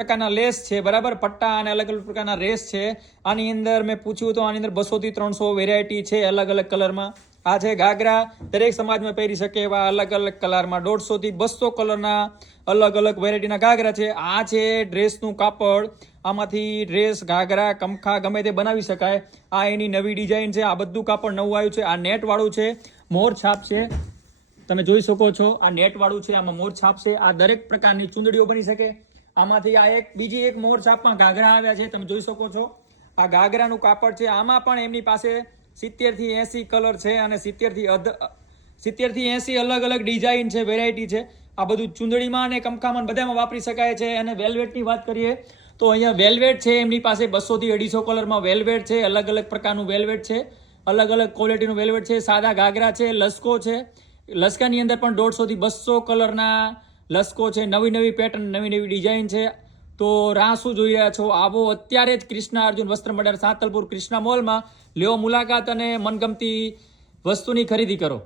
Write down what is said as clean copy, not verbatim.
પ્રકારના લેસ છે બરાબર, પટ્ટા અને અલગ અલગ પ્રકારના રેસ છે. આની અંદર મેં પૂછ્યું તો આની અંદર 200 થી 300 વેરાયટી છે અલગ અલગ કલરમાં. આ છે ઘાઘરા, દરેક સમાજમાં પહેરી શકે એવા અલગ અલગ કલરમાં 150 થી 200 કલરના અલગ અલગ વેરાયટીના ઘાઘરા છે. આ છે ડ્રેસનું કાપડ, આમાંથી ડ્રેસ, ઘાઘરા, કમખા ગમે તે બનાવી શકાય. આ એની નવી ડિઝાઇન છે. આ બધું કાપડ નવું આવ્યું છે. આ નેટ વાળું છે, મોર છાપ છે, તમે જોઈ શકો છો. આ નેટ વાળું છે, આમાં મોર છાપ છે. આ દરેક પ્રકારની ચૂંદડીઓ બની શકે આમાંથી. આ બીજી એક મોર છાપમાં ઘાઘરા આવ્યા છે, તમે જોઈ શકો છો. આ ઘાઘરાનું કાપડ છે. આમાં પણ એમની પાસે 70 થી 80 કલર છે અને 70 થી 80 અલગ અલગ ડિઝાઇન છે, વેરાયટી છે. આ બધું ચૂંદડીમાં અને કમખામાં બધામાં વાપરી શકાય છે. અને વેલ્વેટની વાત કરીએ તો અહીંયા વેલ્વેટ છે એમની પાસે 200 થી 250 કલરમાં વેલ્વેટ છે. અલગ અલગ પ્રકારનું વેલ્વેટ છે, અલગ અલગ ક્વોલિટીનું વેલ્વેટ છે. સાદા ઘાઘરા છે, લસકો છે. લસકાની અંદર પણ 150 થી 200 કલરના લસકો છે. નવી નવી પેટર્ન, નવી નવી ડિઝાઇન છે. તો રાહ શું જોઈ રહ્યા છો? આવો અત્યારે જ કૃષ્ણા અર્જુન વસ્ત્ર મંડળ સાંતલપુર કૃષ્ણા મોલમાં, લ્યો મુલાકાત અને મનગમતી વસ્તુની ખરીદી કરો.